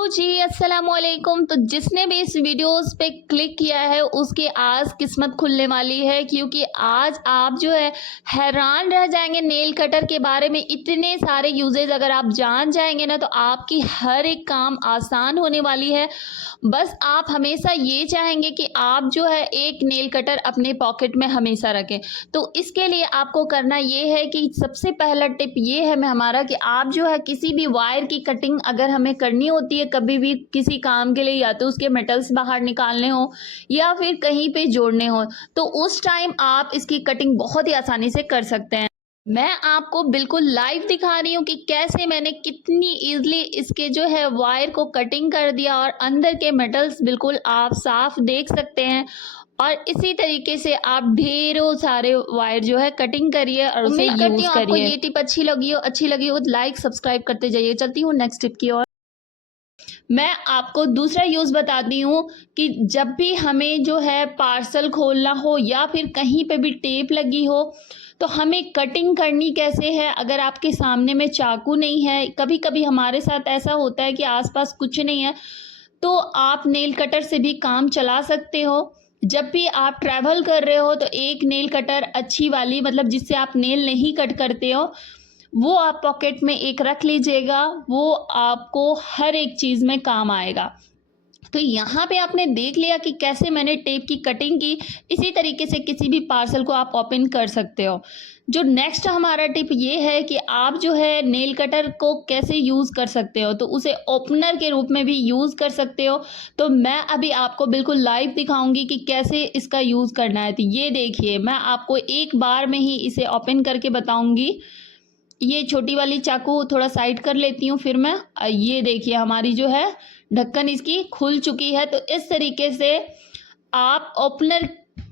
तो जी अस्सलाम वालेकुम। तो जिसने भी इस वीडियोस पे क्लिक किया है उसकी आज किस्मत खुलने वाली है, क्योंकि आज आप जो है हैरान रह जाएंगे नेल कटर के बारे में। इतने सारे यूजेज अगर आप जान जाएंगे ना तो आपकी हर एक काम आसान होने वाली है। बस आप हमेशा ये चाहेंगे कि आप जो है एक नेल कटर अपने पॉकेट में हमेशा रखें। तो इसके लिए आपको करना ये है कि सबसे पहला टिप ये है हमारा कि आप जो है किसी भी वायर की कटिंग अगर हमें करनी होती है कभी भी किसी काम के लिए, या तो उसके मेटल्स बाहर निकालने हो या फिर कहीं पे जोड़ने हो, तो उस टाइम आप इसकी कटिंग बहुत ही आसानी से कर सकते हैं। मैं आपको बिल्कुल लाइव दिखा रही हूँ कि कैसे मैंने कितनी इजीली इसके जो है वायर को कटिंग कर दिया और अंदर के मेटल्स बिल्कुल आप साफ देख सकते हैं। और इसी तरीके से आप ढेरों सारे वायर जो है कटिंग करिए और उसे यूज करिए। आपको ये टिप अच्छी लगी हो तो लाइक सब्सक्राइब करते जाइए। चलती हूँ नेक्स्ट टिप की ओर। मैं आपको दूसरा यूज़ बताती हूँ कि जब भी हमें जो है पार्सल खोलना हो या फिर कहीं पे भी टेप लगी हो तो हमें कटिंग करनी कैसे है। अगर आपके सामने में चाकू नहीं है, कभी कभी हमारे साथ ऐसा होता है कि आसपास कुछ नहीं है, तो आप नेल कटर से भी काम चला सकते हो। जब भी आप ट्रैवल कर रहे हो तो एक नेल कटर अच्छी वाली, मतलब जिससे आप नेल नहीं कट करते हो, वो आप पॉकेट में एक रख लीजिएगा। वो आपको हर एक चीज़ में काम आएगा। तो यहाँ पे आपने देख लिया कि कैसे मैंने टेप की कटिंग की। इसी तरीके से किसी भी पार्सल को आप ओपन कर सकते हो। जो नेक्स्ट हमारा टिप ये है कि आप जो है नेल कटर को कैसे यूज़ कर सकते हो, तो उसे ओपनर के रूप में भी यूज़ कर सकते हो। तो मैं अभी आपको बिल्कुल लाइव दिखाऊंगी कि कैसे इसका यूज़ करना है। तो ये देखिए, मैं आपको एक बार में ही इसे ओपन करके बताऊंगी। ये छोटी वाली चाकू थोड़ा साइड कर लेती हूँ फिर मैं। ये देखिए हमारी जो है ढक्कन इसकी खुल चुकी है। तो इस तरीके से आप ओपनर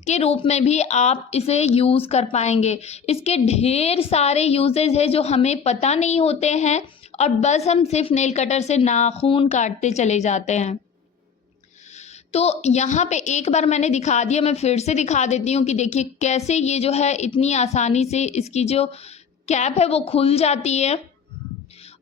के रूप में भी आप इसे यूज़ कर पाएंगे। इसके ढेर सारे यूजेज है जो हमें पता नहीं होते हैं और बस हम सिर्फ नेल कटर से नाखून काटते चले जाते हैं। तो यहाँ पे एक बार मैंने दिखा दिया, मैं फिर से दिखा देती हूँ कि देखिए कैसे ये जो है इतनी आसानी से इसकी जो कैप है वो खुल जाती है।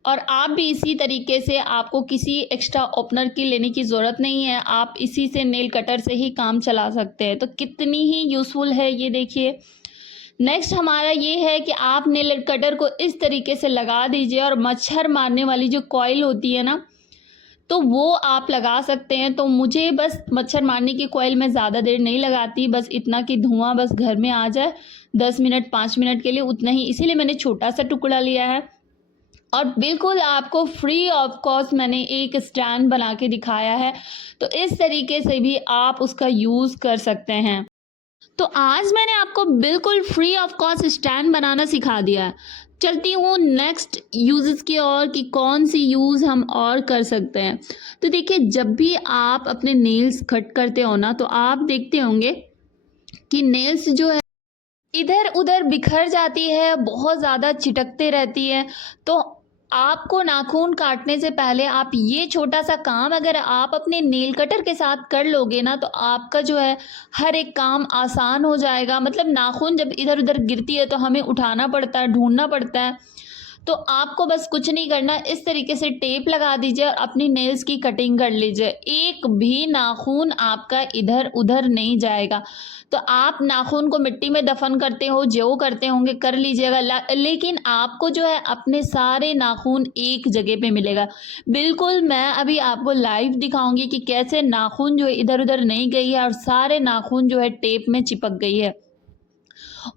और आप भी इसी तरीके से, आपको किसी एक्स्ट्रा ओपनर की लेने की ज़रूरत नहीं है, आप इसी से नेल कटर से ही काम चला सकते हैं। तो कितनी ही यूज़फुल है ये देखिए। नेक्स्ट हमारा ये है कि आप नेल कटर को इस तरीके से लगा दीजिए और मच्छर मारने वाली जो कॉइल होती है ना, तो वो आप लगा सकते हैं। तो मुझे बस मच्छर मारने की कॉइल में ज़्यादा देर नहीं लगाती, बस इतना कि धुआं बस घर में आ जाए 10 मिनट 5 मिनट के लिए, उतना ही, इसीलिए मैंने छोटा सा टुकड़ा लिया है। और बिल्कुल आपको फ्री ऑफ कॉस्ट मैंने एक स्टैंड बना के दिखाया है। तो इस तरीके से भी आप उसका यूज़ कर सकते हैं। तो आज मैंने आपको बिल्कुल फ्री ऑफ कॉस्ट स्टैंड बनाना सिखा दिया है। चलती हूँ नेक्स्ट यूजेस की ओर कि कौन सी यूज़ हम और कर सकते हैं। तो देखिए, जब भी आप अपने नेल्स कट करते हो ना, तो आप देखते होंगे कि नेल्स जो है इधर उधर बिखर जाती है, बहुत ज़्यादा चिटकते रहती है। तो आपको नाखून काटने से पहले आप ये छोटा सा काम अगर आप अपने नेल कटर के साथ कर लोगे ना, तो आपका जो है हर एक काम आसान हो जाएगा। मतलब नाखून जब इधर उधर गिरती है तो हमें उठाना पड़ता है, ढूंढना पड़ता है। तो आपको बस कुछ नहीं करना, इस तरीके से टेप लगा दीजिए और अपनी नेल्स की कटिंग कर लीजिए। एक भी नाखून आपका इधर उधर नहीं जाएगा। तो आप नाखून को मिट्टी में दफन करते हो, जो करते होंगे कर लीजिएगा, लेकिन आपको जो है अपने सारे नाखून एक जगह पे मिलेगा। बिल्कुल मैं अभी आपको लाइव दिखाऊंगी कि कैसे नाखून जो है इधर उधर नहीं गई है और सारे नाखून जो है टेप में चिपक गई है।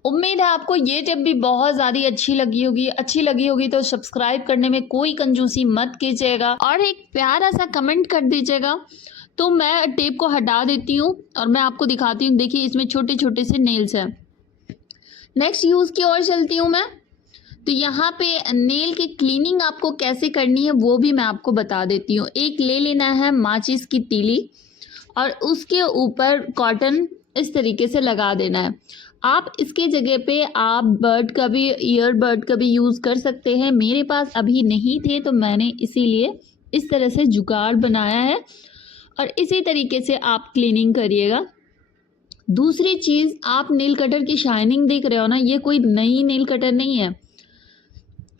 उम्मीद है आपको ये टिप भी बहुत ज़्यादा अच्छी लगी होगी तो सब्सक्राइब करने में कोई कंजूसी मत कीजिएगा और एक प्यारा सा कमेंट कर दीजिएगा। तो मैं टेप को हटा देती हूँ और मैं आपको दिखाती हूँ। देखिए इसमें छोटे छोटे से नेल्स हैं। नेक्स्ट यूज़ की ओर चलती हूँ मैं। तो यहाँ पे नेल की क्लीनिंग आपको कैसे करनी है वो भी मैं आपको बता देती हूँ। एक ले लेना है माचिस की तीली और उसके ऊपर कॉटन इस तरीके से लगा देना है। आप इसके जगह पे आप ईयरबड का भी यूज़ कर सकते हैं। मेरे पास अभी नहीं थे तो मैंने इसीलिए इस तरह से जुगाड़ बनाया है और इसी तरीके से आप क्लीनिंग करिएगा। दूसरी चीज़, आप नेल कटर की शाइनिंग देख रहे हो ना, ये कोई नई नेल कटर नहीं है।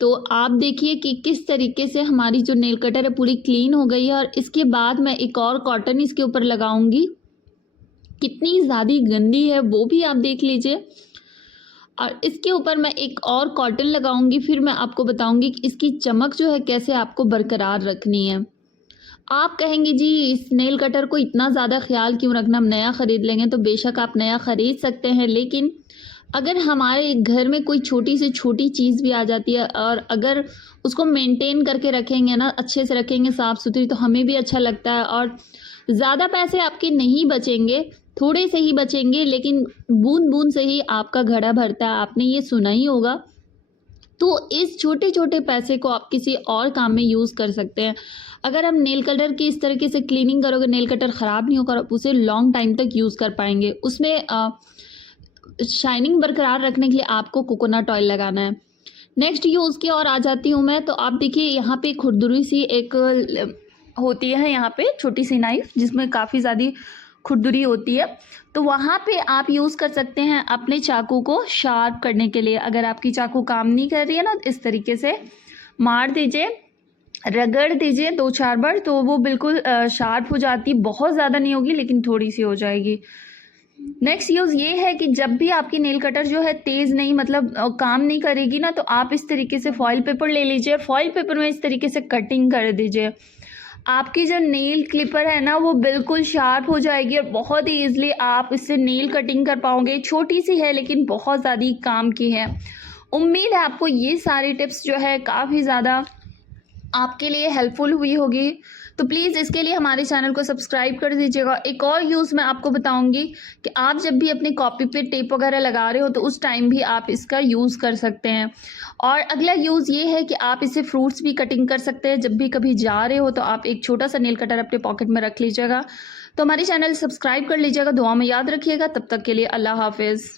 तो आप देखिए कि किस तरीके से हमारी जो नेल कटर है पूरी क्लीन हो गई है। और इसके बाद मैं एक और कॉटन इसके ऊपर लगाऊंगी, कितनी ज़्यादा गंदी है वो भी आप देख लीजिए। और इसके ऊपर मैं एक और कॉटन लगाऊंगी, फिर मैं आपको बताऊंगी कि इसकी चमक जो है कैसे आपको बरकरार रखनी है। आप कहेंगे जी इस नेल कटर को इतना ज़्यादा ख्याल क्यों रखना, हम नया ख़रीद लेंगे। तो बेशक आप नया ख़रीद सकते हैं, लेकिन अगर हमारे घर में कोई छोटी से छोटी चीज़ भी आ जाती है और अगर उसको मेंटेन करके रखेंगे ना, अच्छे से रखेंगे साफ़ सुथरी, तो हमें भी अच्छा लगता है। और ज़्यादा पैसे आपके नहीं बचेंगे, थोड़े से ही बचेंगे, लेकिन बूंद बूंद से ही आपका घड़ा भरता है, आपने ये सुना ही होगा। तो इस छोटे छोटे पैसे को आप किसी और काम में यूज़ कर सकते हैं। अगर हम नेल कटर की इस तरीके से क्लीनिंग करोगे, नेल कटर ख़राब नहीं होगा, आप उसे लॉन्ग टाइम तक यूज़ कर पाएंगे। उसमें शाइनिंग बरकरार रखने के लिए आपको कोकोनट ऑयल लगाना है। नेक्स्ट यूज़ की और आ जाती हूँ मैं। तो आप देखिए यहाँ पे खुरदुरी सी एक होती है, यहाँ पे छोटी सी नाइफ जिसमें काफ़ी ज़्यादा खुरदुरी होती है, तो वहाँ पे आप यूज़ कर सकते हैं अपने चाकू को शार्प करने के लिए। अगर आपकी चाकू काम नहीं कर रही है ना, इस तरीके से मार दीजिए, रगड़ दीजिए 2-4 बार, तो वो बिल्कुल शार्प हो जाती। बहुत ज़्यादा नहीं होगी लेकिन थोड़ी सी हो जाएगी। नेक्स्ट यूज़ ये है कि जब भी आपकी नेल कटर जो है तेज़ नहीं, मतलब काम नहीं करेगी ना, तो आप इस तरीके से फॉइल पेपर ले लीजिए और फॉइल पेपर में इस तरीके से कटिंग कर दीजिए। आपकी जो नेल क्लिपर है ना वो बिल्कुल शार्प हो जाएगी और बहुत ही ईजिली आप इससे नेल कटिंग कर पाओगे। छोटी सी है लेकिन बहुत ज़्यादा काम की है। उम्मीद है आपको ये सारी टिप्स जो है काफ़ी ज़्यादा आपके लिए हेल्पफुल हुई होगी। तो प्लीज़ इसके लिए हमारे चैनल को सब्सक्राइब कर दीजिएगा। एक और यूज़ मैं आपको बताऊंगी कि आप जब भी अपनी कॉपी पे टेप वगैरह लगा रहे हो तो उस टाइम भी आप इसका यूज़ कर सकते हैं। और अगला यूज़ ये है कि आप इससे फ्रूट्स भी कटिंग कर सकते हैं। जब भी कभी जा रहे हो तो आप एक छोटा सा नेल कटर अपने पॉकेट में रख लीजिएगा। तो हमारे चैनल सब्सक्राइब कर लीजिएगा, दुआ में याद रखिएगा। तब तक के लिए अल्लाह हाफिज़।